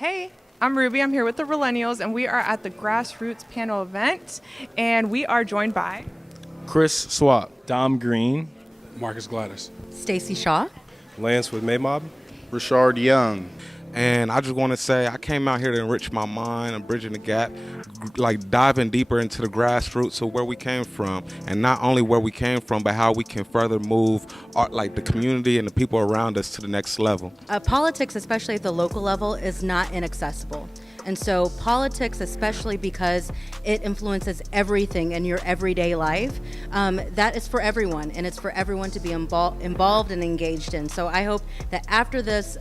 Hey, I'm Ruby. I'm here with the Millennials, and we are at the Grassroots panel event, and we are joined by Chris Swap, Dom Green, Marcus Gladys, Stacy Shaw, Lance with Maymob, Richard Young. And I just want to say I came out here to enrich my mind and bridging the gap, like diving deeper into the grassroots of where we came from, and not only where we came from, but how we can further move like the community and the people around us to the next level. Politics, especially at the local level, is not inaccessible. And so politics, especially because it influences everything in your everyday life, that is for everyone, and it's for everyone to be involved and engaged in. So I hope that after this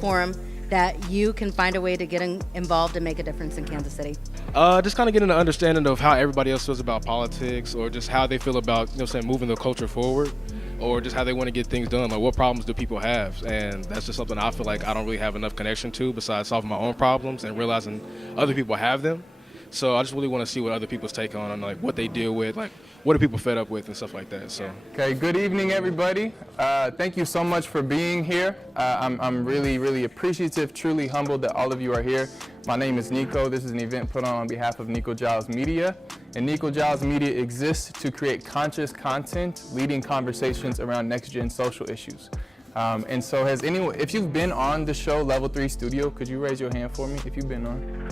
forum, that you can find a way to get involved and make a difference in Kansas City. just kind of getting an understanding of how everybody else feels about politics, or just how they feel about, moving the culture forward, or just how they want to get things done. Like, what problems do people have? And that's just something I feel like I don't really have enough connection to, besides solving my own problems and realizing other people have them. So I just really want to see what other people's take on like what they deal with, like what are people fed up with and stuff like that. So. Okay, good evening, everybody. Thank you so much for being here. I'm really, really appreciative, truly humbled that all of you are here. My name is Nico. This is an event put on behalf of Nico Giles Media. And Nico Giles Media exists to create conscious content, leading conversations around next-gen social issues. And so has anyone, if you've been on the show Level 3 Studio, could you raise your hand for me if you've been on?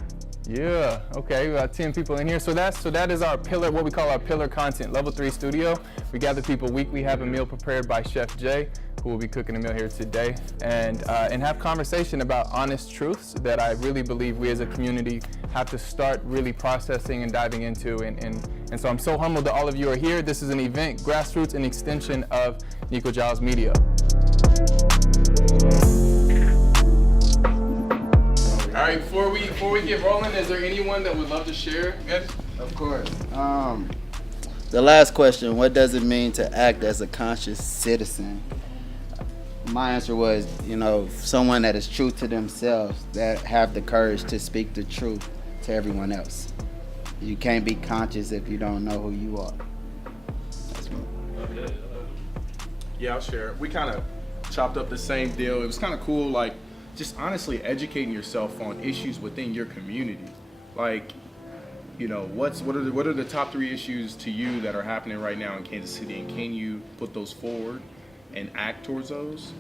Yeah, okay, we got 10 people in here. So that is our pillar, what we call our pillar content, Level 3 Studio. We gather people weekly, have a meal prepared by Chef Jay, who will be cooking a meal here today, and have conversation about honest truths that I really believe we as a community have to start really processing and diving into. And so I'm so humbled that all of you are here. This is an event, Grassroots, an extension of Nico Giles Media. All right, before we get rolling, is there anyone that would love to share? Yes? Of course. The last question, what does it mean to act as a conscious citizen? My answer was, someone that is true to themselves, that have the courage to speak the truth to everyone else. You can't be conscious if you don't know who you are. That's me. Yeah, I'll share. We kind of chopped up the same deal. It was kind of cool, like, just honestly educating yourself on issues within your community. Like, what are the top 3 issues to you that are happening right now in Kansas City, and can you put those forward and act towards those,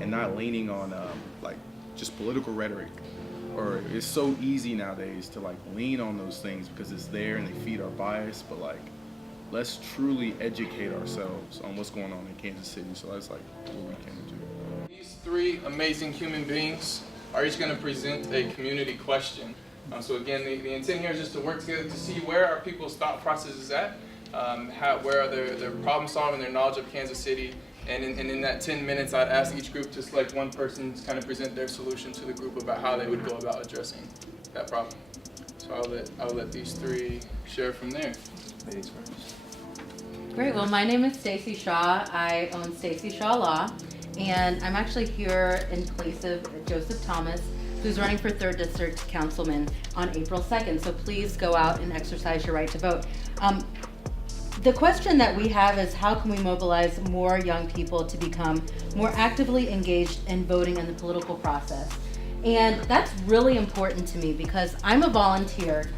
and not leaning on like just political rhetoric? Or it's so easy nowadays to like lean on those things because it's there and they feed our bias, but like let's truly educate ourselves on what's going on in Kansas City. So that's like what we can do. These 3 amazing human beings are each going to present a community question. So again, the intent here is just to work together to see where are people's thought processes at, where are their problem solving, their knowledge of Kansas City, and in that 10 minutes, I'd ask each group to select one person to kind of present their solution to the group about how they would go about addressing that problem. So I'll let these 3 share from there. Ladies first. Great. Well, my name is Stacy Shaw. I own Stacy Shaw Law, and I'm actually here in place of Joseph Thomas, who's running for 3rd District Councilman on April 2nd. So please go out and exercise your right to vote. The question that we have is, how can we mobilize more young people to become more actively engaged in voting in the political process? And that's really important to me because I'm a volunteer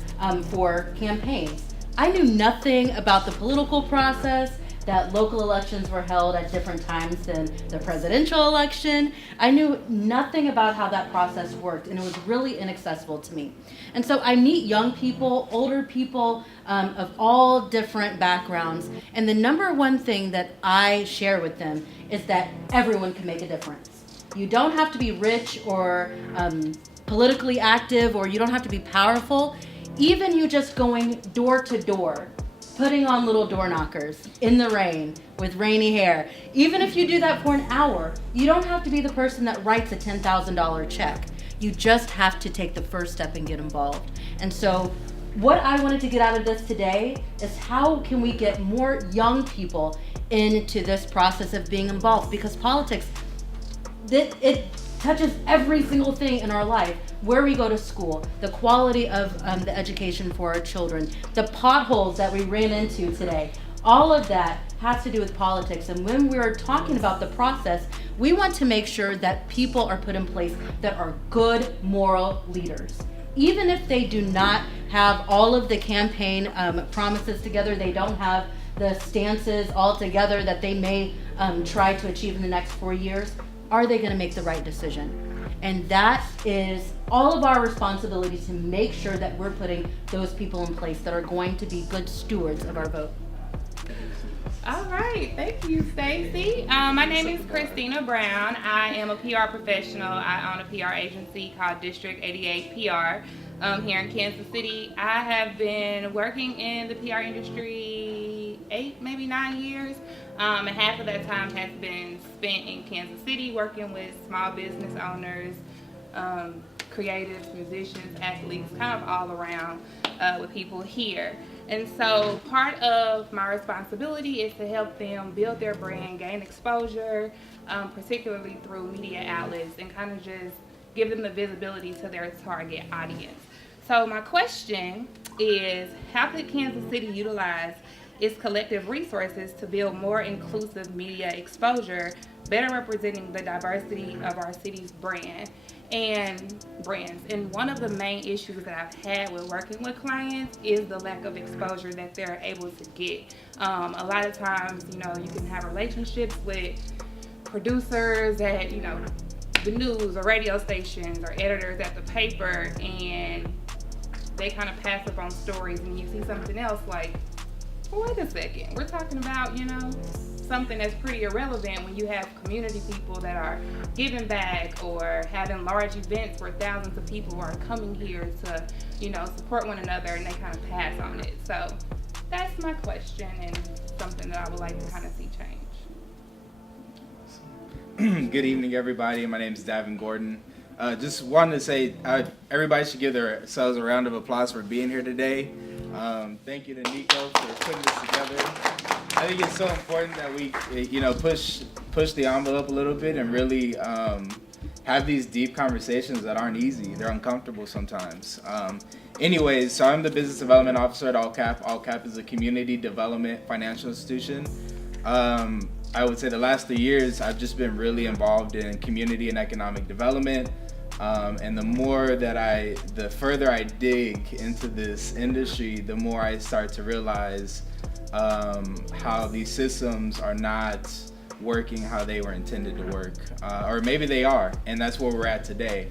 for campaigns. I knew nothing about the political process, that local elections were held at different times than the presidential election. I knew nothing about how that process worked, and it was really inaccessible to me. And so I meet young people, older people of all different backgrounds, and the number one thing that I share with them is that everyone can make a difference. You don't have to be rich or politically active, or you don't have to be powerful. Even you just going door to door, putting on little door knockers in the rain with rainy hair. Even if you do that for an hour, you don't have to be the person that writes a $10,000 check. You just have to take the first step and get involved. And so what I wanted to get out of this today is how can we get more young people into this process of being involved? Because politics, it touches every single thing in our life. Where we go to school, the quality of the education for our children, the potholes that we ran into today. All of that has to do with politics. And when we're talking about the process, we want to make sure that people are put in place that are good moral leaders. Even if they do not have all of the campaign promises together, they don't have the stances all together that they may try to achieve in the next 4 years, are they going to make the right decision? And that is all of our responsibility to make sure that we're putting those people in place that are going to be good stewards of our vote. All right, thank you, Stacey. My name is Christina Brown. I am a PR professional. I own a PR agency called District 88 PR here in Kansas City. I have been working in the PR industry 8, maybe 9 years, and half of that time has been spent in Kansas City working with small business owners, creatives, musicians, athletes, kind of all around with people here. And so part of my responsibility is to help them build their brand, gain exposure, particularly through media outlets, and kind of just give them the visibility to their target audience. So my question is, how could Kansas City utilize its collective resources to build more inclusive media exposure, better representing the diversity of our city's brand and brands? And one of the main issues that I've had with working with clients is the lack of exposure that they're able to get. A lot of times, you can have relationships with producers at, the news or radio stations or editors at the paper, and they kind of pass up on stories, and you see something else like, well, wait a second, we're talking about, something that's pretty irrelevant when you have community people that are giving back or having large events where thousands of people are coming here to, support one another, and they kind of pass on it. So that's my question, and something that I would like to kind of see change. Good evening, everybody. My name is Davin Gordon. Just wanted to say everybody should give themselves a round of applause for being here today. Thank you to Nico for putting this together. I think it's so important that we, push the envelope a little bit and really have these deep conversations that aren't easy. They're uncomfortable sometimes. Anyways, so I'm the business development officer at All Cap. All Cap is a community development financial institution. I would say the last 3 years, I've just been really involved in community and economic development. And the further I dig into this industry, the more I start to realize how these systems are not working how they were intended to work. Or maybe they are, and that's where we're at today.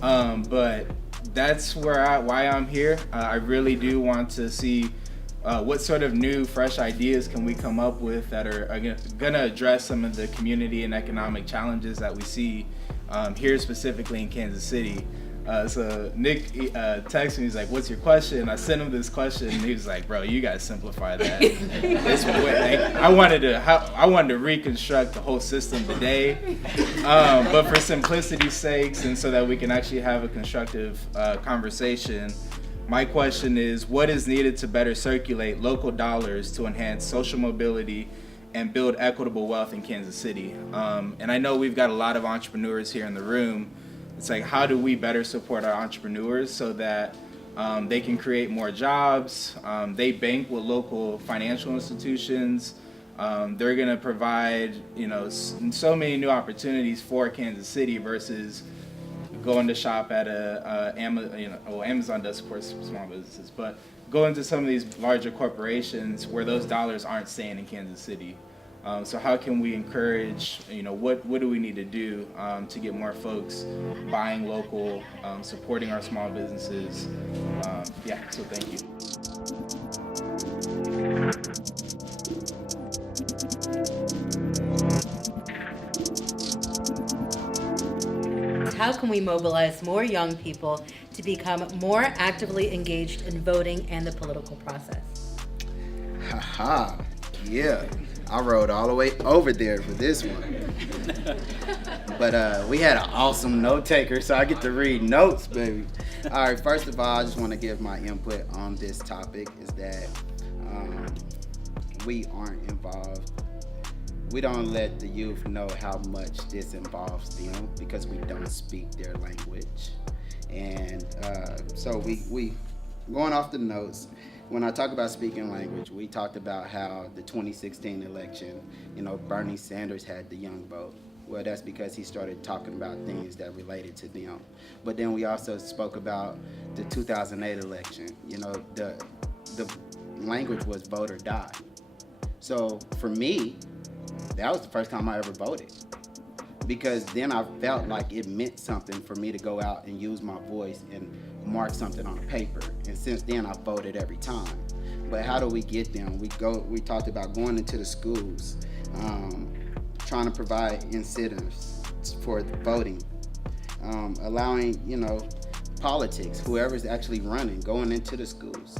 But that's why I'm here. I really do want to see what sort of new, fresh ideas can we come up with that are going to address some of the community and economic challenges that we see here specifically in Kansas City. So Nick texted me, he's like, what's your question? I sent him this question, and he was like, bro, you gotta simplify that. I wanted to reconstruct the whole system today, but for simplicity's sakes, and so that we can actually have a constructive conversation, my question is, what is needed to better circulate local dollars to enhance social mobility and build equitable wealth in Kansas City? And I know we've got a lot of entrepreneurs here in the room. It's like, how do we better support our entrepreneurs so that they can create more jobs? They bank with local financial institutions. They're going to provide, so many new opportunities for Kansas City versus going to shop at Amazon does support small businesses, but going to some of these larger corporations where those dollars aren't staying in Kansas City. So how can we encourage, what do we need to do to get more folks buying local, supporting our small businesses? So thank you. How can we mobilize more young people to become more actively engaged in voting and the political process? Yeah. I rode all the way over there for this one. But we had an awesome note taker, so I get to read notes, baby. All right, first of all, I just want to give my input on this topic is that we aren't involved. We don't let the youth know how much this involves them because we don't speak their language. And so we going off the notes, when I talk about speaking language, we talked about how the 2016 election, Bernie Sanders had the young vote. Well, that's because he started talking about things that related to them. But then we also spoke about the 2008 election. The language was vote or die. So for me, that was the first time I ever voted, because then I felt like it meant something for me to go out and use my voice and mark something on a paper. And since then, I voted every time. But how do we get them? We talked about going into the schools, trying to provide incentives for voting, allowing, politics, whoever's actually running, going into the schools,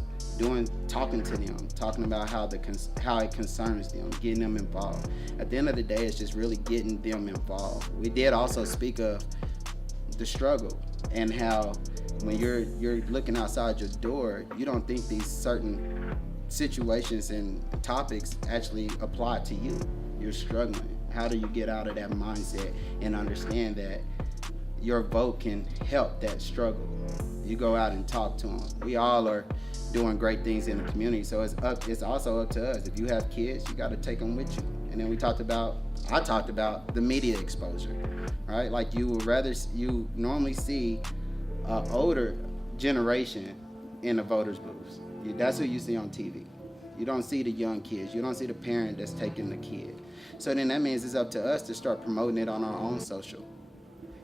talking to them, talking about how it concerns them, getting them involved. At the end of the day, it's just really getting them involved. We did also speak of the struggle and how when you're looking outside your door, you don't think these certain situations and topics actually apply to you. You're struggling. How do you get out of that mindset and understand that your vote can help that struggle? You go out and talk to them. We all are doing great things in the community, so it's also up to us. If you have kids, you got to take them with you. And then I talked about the media exposure, right? Like you normally see an older generation in the voters' booths. That's who you see on TV. You don't see the young kids. You don't see the parent that's taking the kid. So then that means it's up to us to start promoting it on our own social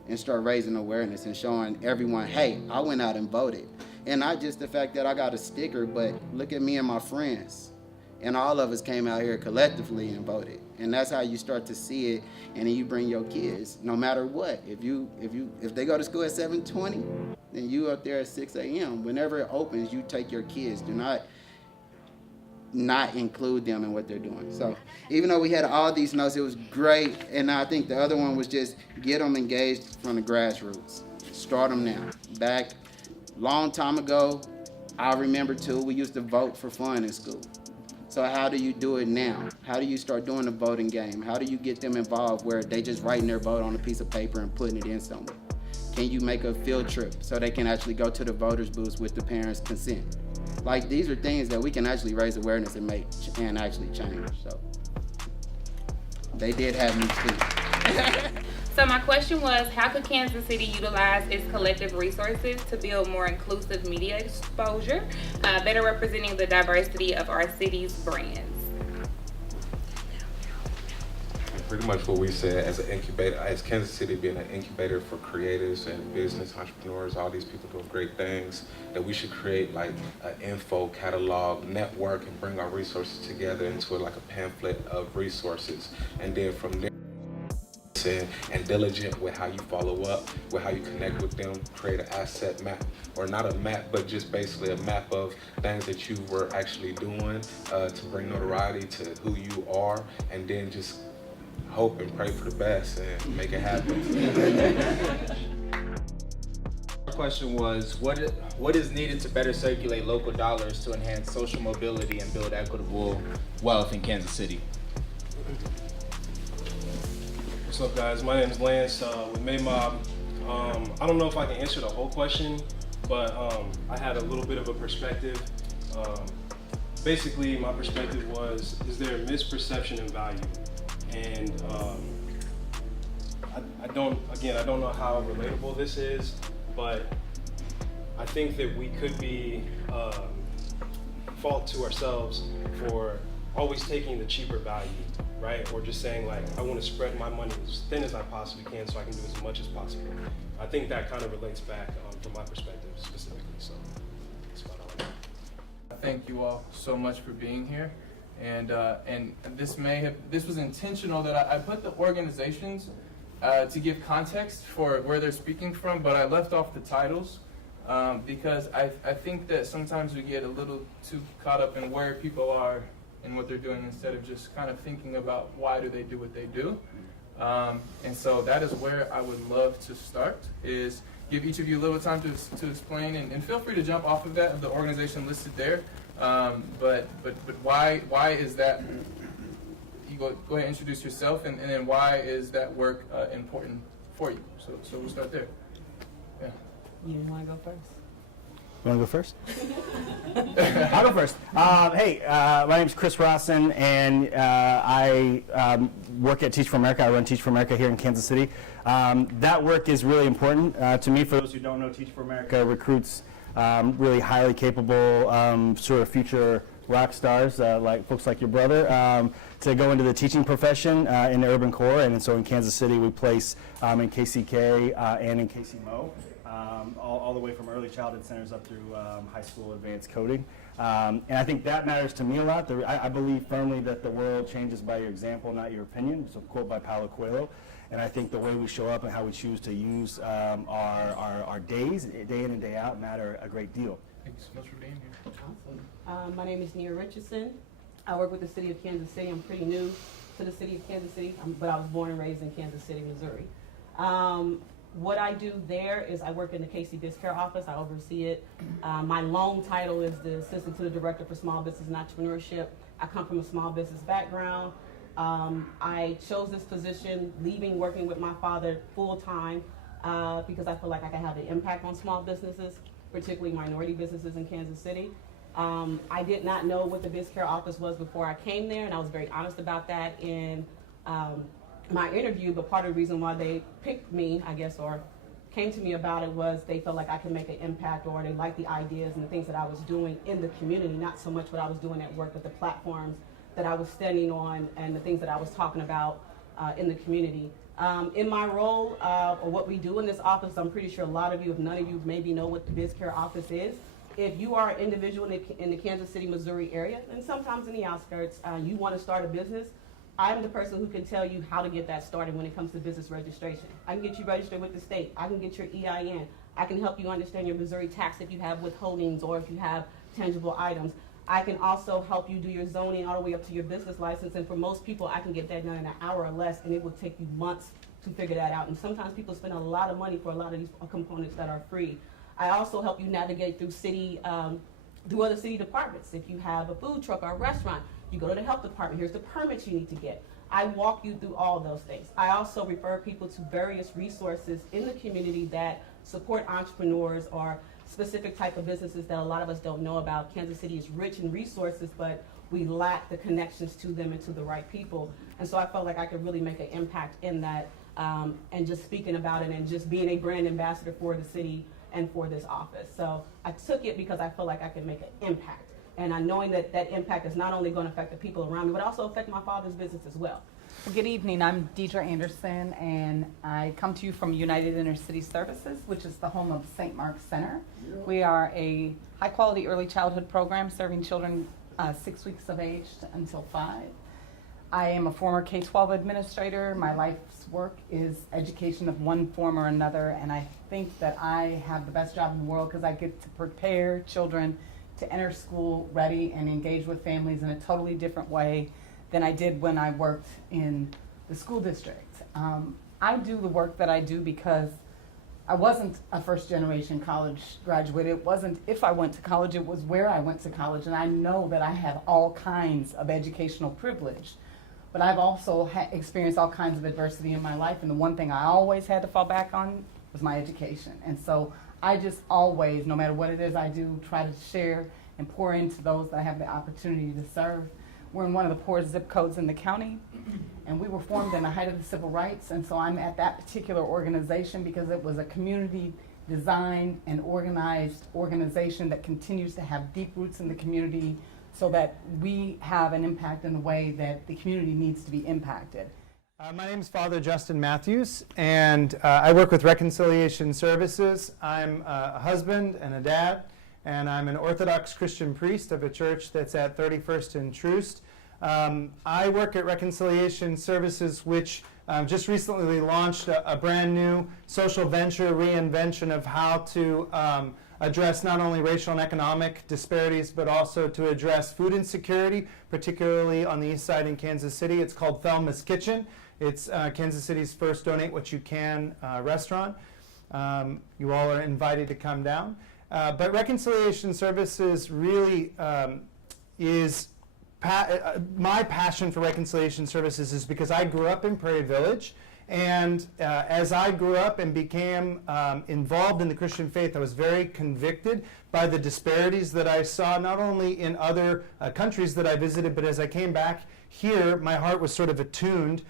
and start raising awareness and showing everyone, hey, I went out and voted. And not just the fact that I got a sticker, but look at me and my friends. And all of us came out here collectively and voted. And that's how you start to see it. And then you bring your kids, no matter what. If they go to school at 7:20, then you up there at 6 a.m. Whenever it opens, you take your kids. Do not include them in what they're doing. So even though we had all these notes, it was great. And I think the other one was just get them engaged from the grassroots. Start them now. Back long time ago, I remember too, we used to vote for fun in school. So how do you do it now? How do you start doing the voting game? How do you get them involved where they just writing their vote on a piece of paper and putting it in somewhere? Can you make a field trip so they can actually go to the voters' booths with the parents' consent? Like, these are things that we can actually raise awareness and make and actually change. So they did have me too. So my question was, how could Kansas City utilize its collective resources to build more inclusive media exposure, better representing the diversity of our city's brands? Pretty much what we said, as an incubator, as Kansas City being an incubator for creators and business entrepreneurs, all these people doing great things, that we should create like an info catalog network and bring our resources together into like a pamphlet of resources. And then from there, and diligent with how you follow up, with how you connect with them, create an asset map, or not a map, but just basically a map of things that you were actually doing to bring notoriety to who you are, and then just hope and pray for the best and make it happen. Our question was, what is needed to better circulate local dollars to enhance social mobility and build equitable wealth in Kansas City? What's up, guys? My name is Lance with Maymob. I don't know if I can answer the whole question, but I had a little bit of a perspective. Basically, my perspective was, is there a misperception in value? And I don't know how relatable this is, but I think that we could be fault to ourselves for always taking the cheaper value, right? Or just saying like, I want to spread my money as thin as I possibly can so I can do as much as possible. I think that kind of relates back from my perspective specifically, so that's about all I know. Thank you all so much for being here. And this was intentional that I put the organizations to give context for where they're speaking from, but I left off the titles because I think that sometimes we get a little too caught up in where people are and what they're doing instead of just kind of thinking about why do they do what they do. And so that is where I would love to start, is give each of you a little time to explain, and feel free to jump off of that, of the organization listed there. But why is that? You go ahead and introduce yourself, and then why is that work important for you? So we'll start there. Yeah. You want to go first? You want to go first? I'll go first. Hey, my name is Chris Rosson, and I work at Teach for America. I run Teach for America here in Kansas City. That work is really important to me. For those who don't know, Teach for America recruits really highly capable sort of future rock stars, like folks like your brother, to go into the teaching profession in the urban core. And so in Kansas City, we place in KCK and in KCMO. All the way from early childhood centers up through high school advanced coding. And I think that matters to me a lot. I believe firmly that the world changes by your example, not your opinion. It's a quote by Paulo Coelho. And I think the way we show up and how we choose to use our days, day in and day out, matter a great deal. Thank you so much for being here. My name is Nia Richardson. I work with the city of Kansas City. I'm pretty new to the city of Kansas City, but I was born and raised in Kansas City, Missouri. What I do there is I work in the KC BizCare office. I oversee it. My long title is the Assistant to the Director for Small Business and Entrepreneurship. I come from a small business background. I chose this position leaving working with my father full time because I feel like I can have an impact on small businesses, particularly minority businesses in Kansas City. I did not know what the BizCare office was before I came there, and I was very honest about that in my interview, but part of the reason why they picked me, I guess, or came to me about it was they felt like I could make an impact, or they liked the ideas and the things that I was doing in the community, not so much what I was doing at work, but the platforms that I was standing on and the things that I was talking about in the community. In my role, or what we do in this office, I'm pretty sure a lot of you, if none of you maybe know what the BizCare office is. If you are an individual in the Kansas City, Missouri area, and sometimes in the outskirts, you want to start a business, I'm the person who can tell you how to get that started when it comes to business registration. I can get you registered with the state. I can get your EIN. I can help you understand your Missouri tax if you have withholdings or if you have tangible items. I can also help you do your zoning all the way up to your business license. And for most people, I can get that done in an hour or less, and it will take you months to figure that out. And sometimes people spend a lot of money for a lot of these components that are free. I also help you navigate through through other city departments. If you have a food truck or a restaurant, you go to the health department. Here's the permits you need to get. I walk you through all of those things. I also refer people to various resources in the community that support entrepreneurs or specific type of businesses that a lot of us don't know about. Kansas City is rich in resources, but we lack the connections to them and to the right people. And so I felt like I could really make an impact in that, and just speaking about it and just being a brand ambassador for the city and for this office. So I took it because I felt like I could make an impact. And I knowing that that impact is not only going to affect the people around me, but also affect my father's business as well. Well, good evening. I'm Deidre Anderson, and I come to you from United Inter-City Services, which is the home of St. Mark's Center. We are a high-quality early childhood program serving children 6 weeks of age until 5. I am a former K-12 administrator. My life's work is education of one form or another, and I think that I have the best job in the world because I get to prepare children to enter school ready and engage with families in a totally different way than I did when I worked in the school district. I do the work that I do because I wasn't a first-generation college graduate. It wasn't if I went to college, it was where I went to college, and I know that I have all kinds of educational privilege. But I've also experienced all kinds of adversity in my life, and the one thing I always had to fall back on was my education. And so I just always, no matter what it is I do, try to share and pour into those that I have the opportunity to serve. We're in one of the poorest zip codes in the county, and we were formed in the height of the civil rights, and so I'm at that particular organization because it was a community designed and organized organization that continues to have deep roots in the community so that we have an impact in the way that the community needs to be impacted. My name is Father Justin Matthews, and I work with Reconciliation Services. I'm a husband and a dad, and I'm an Orthodox Christian priest of a church that's at 31st and Troost. I work at Reconciliation Services, which just recently launched a brand new social venture reinvention of how to address not only racial and economic disparities, but also to address food insecurity, particularly on the east side in Kansas City. It's called Thelma's Kitchen. It's Kansas City's first Donate What You Can restaurant. You all are invited to come down. But Reconciliation Services really is my passion for Reconciliation Services is because I grew up in Prairie Village, And as I grew up and became involved in the Christian faith, I was very convicted by the disparities that I saw, not only in other countries that I visited, but as I came back here, my heart was sort of attuned,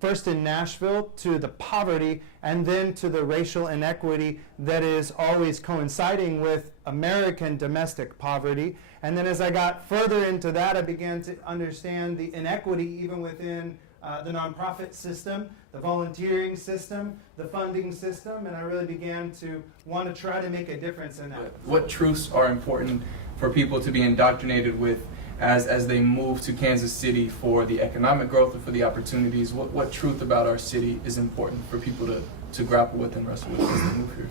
first in Nashville, to the poverty, and then to the racial inequity that is always coinciding with American domestic poverty. And then as I got further into that, I began to understand the inequity even within the nonprofit system, the volunteering system, the funding system, and I really began to want to try to make a difference in that. What truths are important for people to be indoctrinated with as they move to Kansas City for the economic growth and for the opportunities? What truth about our city is important for people to grapple with and wrestle with as they move here?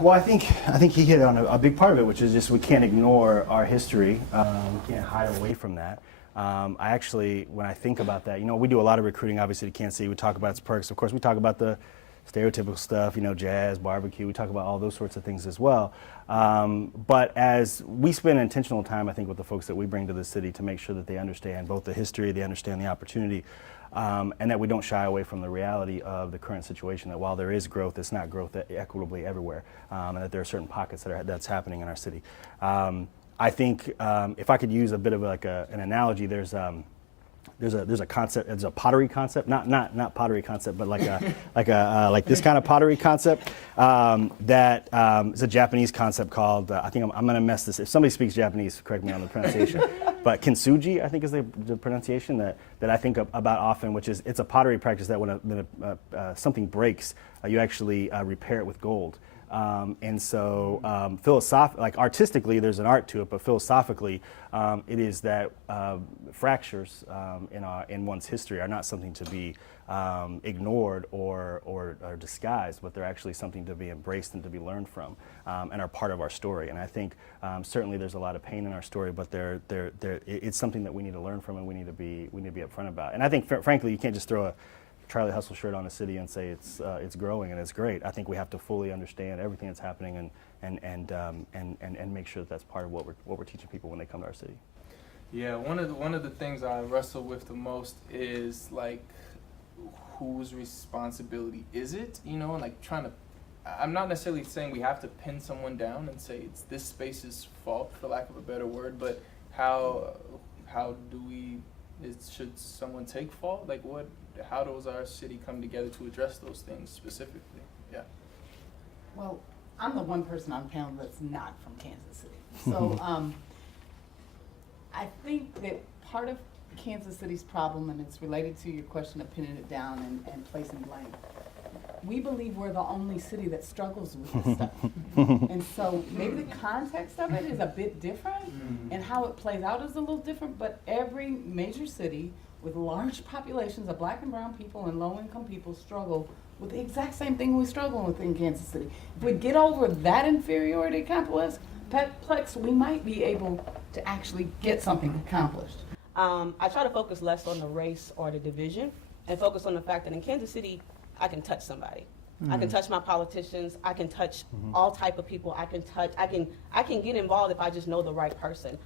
Well, I think he hit on a big part of it, which is just we can't ignore our history. We can't hide away from that. I actually, when I think about that, we do a lot of recruiting, obviously, to Kansas City. We talk about its perks. Of course, we talk about the stereotypical stuff, jazz, barbecue. We talk about all those sorts of things as well. But as we spend intentional time, I think, with the folks that we bring to the city to make sure that they understand both the history, they understand the opportunity, and that we don't shy away from the reality of the current situation, that while there is growth, it's not growth equitably everywhere, and that there are certain pockets that's happening in our city. I think if I could use a bit of an analogy, there's a concept. It's a pottery concept, not pottery concept, but like this kind of pottery concept. That is a Japanese concept called. I think I'm going to mess this. If somebody speaks Japanese, correct me on the pronunciation. But kintsugi, I think, is the pronunciation that I think about often, which is it's a pottery practice that when something breaks, you actually repair it with gold. And so artistically, there's an art to it, but philosophically, it is that fractures in one's history are not something to be ignored or disguised, but they're actually something to be embraced and to be learned from, and are part of our story. And I think certainly there's a lot of pain in our story, but it's something that we need to learn from, and we need to be upfront about. And I think, frankly, you can't just throw a Charlie Hustle shirt on the city and say it's growing and it's great. I think we have to fully understand everything that's happening and make sure that that's part of what we're teaching people when they come to our city. Yeah, one of the things I wrestle with the most is whose responsibility is it? I'm not necessarily saying we have to pin someone down and say it's this space's fault, for lack of a better word, but how do we? Should someone take fault? How does our city come together to address those things specifically? Yeah. Well, I'm the one person on the panel that's not from Kansas City. So I think that part of Kansas City's problem, and it's related to your question of pinning it down and placing blame, we believe we're the only city that struggles with this stuff. And so maybe the context of it is a bit different, and how it plays out is a little different, but every major city with large populations of black and brown people and low-income people struggle with the exact same thing we struggle with in Kansas City. If we get over that inferiority complex, we might be able to actually get something accomplished. I try to focus less on the race or the division and focus on the fact that in Kansas City, I can touch somebody. I can touch my politicians. I can touch all type of people. I can get involved if I just know the right person.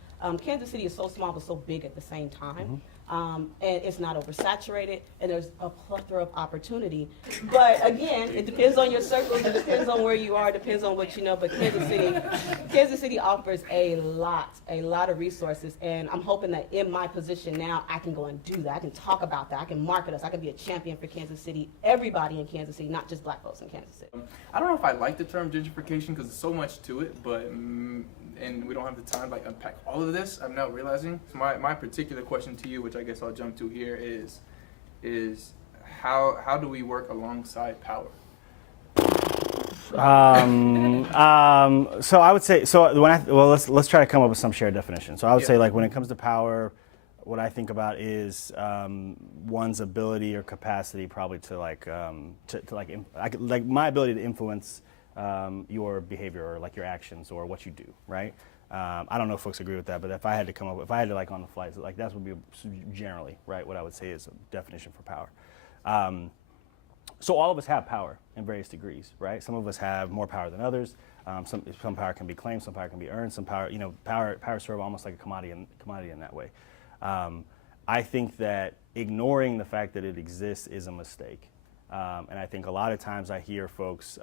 Kansas City is so small but so big at the same time. And it's not oversaturated, and there's a plethora of opportunity. But again, it depends on your circles, it depends on where you are, it depends on what you know. But Kansas City offers a lot of resources, and I'm hoping that in my position now, I can go and do that. I can talk about that. I can market us. I can be a champion for Kansas City, everybody in Kansas City, not just black folks in Kansas City. I don't know if I like the term gentrification because there's so much to it, but and we don't have the time to unpack all of this. I'm now realizing. So my particular question to you, which I guess I'll jump to here, is how do we work alongside power? So I would say let's try to come up with some shared definition. So I would say when it comes to power, what I think about is one's ability or capacity probably to my ability to influence your behavior or your actions or what you do, right? I don't know if folks agree with that, but if I had to on the fly, that would be generally, right, what I would say is a definition for power. So all of us have power in various degrees, right? Some of us have more power than others. Some power can be claimed, some power can be earned, some power, power serve almost like a commodity in that way. I think that ignoring the fact that it exists is a mistake. And I think a lot of times I hear folks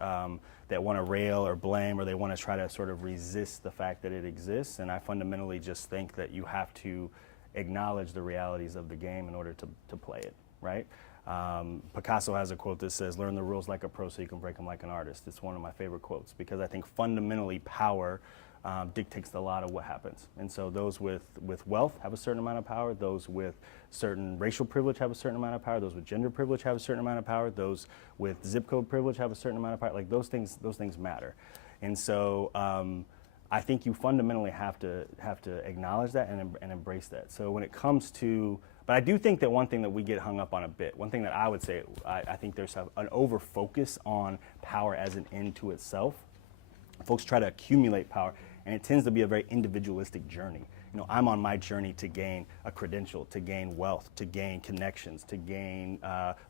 that want to rail or blame, or they want to try to sort of resist the fact that it exists. And I fundamentally just think that you have to acknowledge the realities of the game in order to play it, right? Picasso has a quote that says, "Learn the rules like a pro so you can break them like an artist." It's one of my favorite quotes, because I think fundamentally power dictates a lot of what happens. And so those with wealth have a certain amount of power, those with certain racial privilege have a certain amount of power, those with gender privilege have a certain amount of power, those with zip code privilege have a certain amount of power. Like those things matter. And so I think you fundamentally have to acknowledge that and embrace that. So when it comes to, but I do think that one thing that we get hung up on a bit, one thing that I would say, I think there's an over focus on power as an end to itself. Folks try to accumulate power, and it tends to be a very individualistic journey. You know, I'm on my journey to gain a credential, to gain wealth, to gain connections, to gain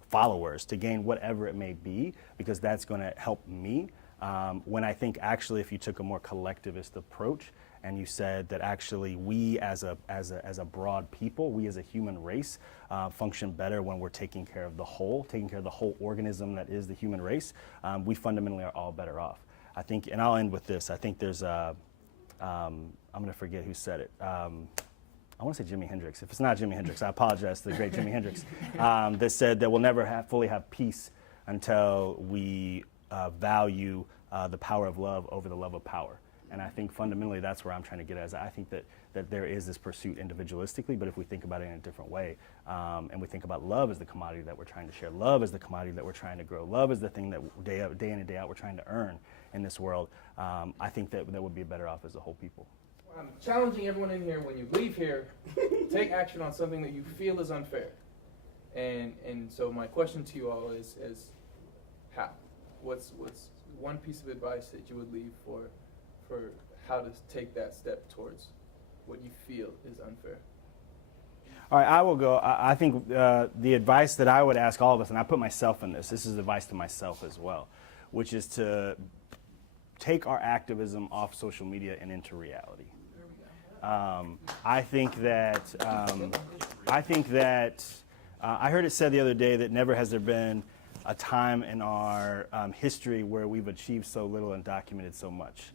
followers, to gain whatever it may be, because that's going to help me. When I think actually if you took a more collectivist approach and you said that actually we as a broad people, we as a human race function better when we're taking care of the whole organism that is the human race, we fundamentally are all better off. I think, and I'll end with this, I think there's I'm going to forget who said it. I want to say Jimi Hendrix. If it's not Jimi Hendrix, I apologize to the great Jimi Hendrix, that said that we'll never fully have peace until we value the power of love over the love of power. And I think fundamentally that's where I'm trying to get at. I think that there is this pursuit individualistically, but if we think about it in a different way, and we think about love as the commodity that we're trying to share, love as the commodity that we're trying to grow, love is the thing that day in and day out we're trying to earn in this world, I think that would be better off as a whole people. I'm challenging everyone in here, when you leave here, take action on something that you feel is unfair. And so my question to you all is how? What's one piece of advice that you would leave for how to take that step towards what you feel is unfair? All right, I will go. I think the advice that I would ask all of us, and I put myself in this is advice to myself as well, which is to take our activism off social media and into reality. I think that I heard it said the other day that never has there been a time in our history where we've achieved so little and documented so much,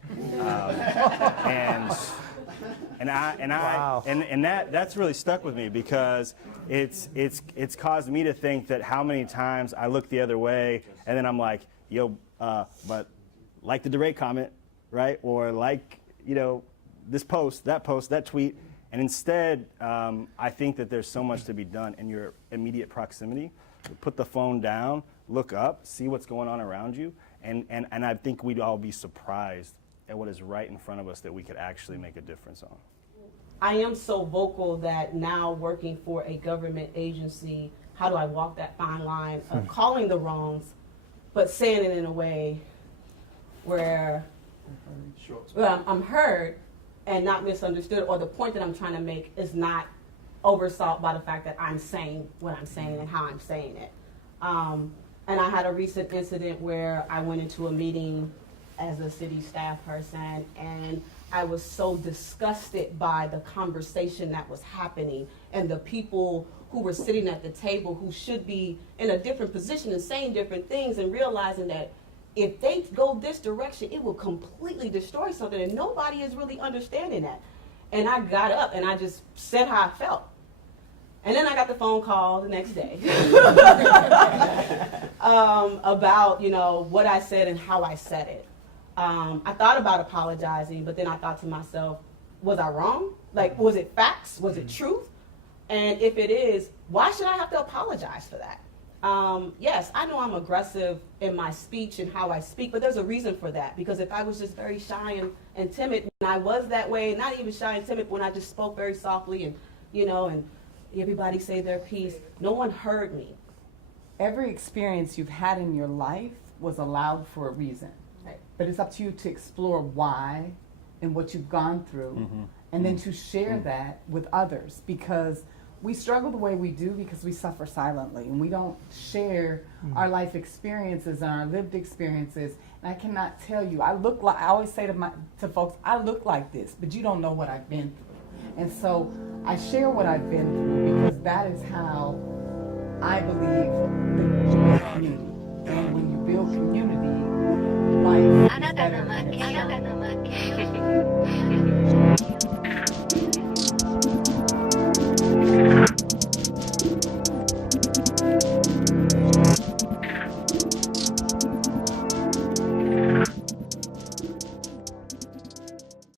that's really stuck with me, because it's caused me to think that how many times I look the other way and then I'm like, yo, but like the direct comment, right, or like, you know, this post, that tweet, and instead I think that there's so much to be done in your immediate proximity. Put the phone down, look up, see what's going on around you, and I think we'd all be surprised at what is right in front of us that we could actually make a difference on. I am so vocal that now working for a government agency, how do I walk that fine line of calling the wrongs, but saying it in a way where I'm heard and not misunderstood, or the point that I'm trying to make is not oversought by the fact that I'm saying what I'm saying and how I'm saying it. And I had a recent incident where I went into a meeting as a city staff person, and I was so disgusted by the conversation that was happening and the people who were sitting at the table who should be in a different position and saying different things, and realizing that if they go this direction, it will completely destroy something, and nobody is really understanding that. And I got up and I just said how I felt. And then I got the phone call the next day about, you know, what I said and how I said it. I thought about apologizing, but then I thought to myself, was I wrong? Like, was it facts? Was it truth? And if it is, why should I have to apologize for that? Yes, I know I'm aggressive in my speech and how I speak, but there's a reason for that. Because if I was just very shy and timid, and I was that way, not even shy and timid, when I just spoke very softly and, you know, and everybody say their piece, no one heard me. Every experience you've had in your life was allowed for a reason. Right. But it's up to you to explore why and what you've gone through, and then to share that with others, because we struggle the way we do because we suffer silently and we don't share our life experiences and our lived experiences. And I cannot tell you, I always say to folks, I look like this, but you don't know what I've been through. And so I share what I've been through because that is how I believe that you build community. And when you build community, life is better.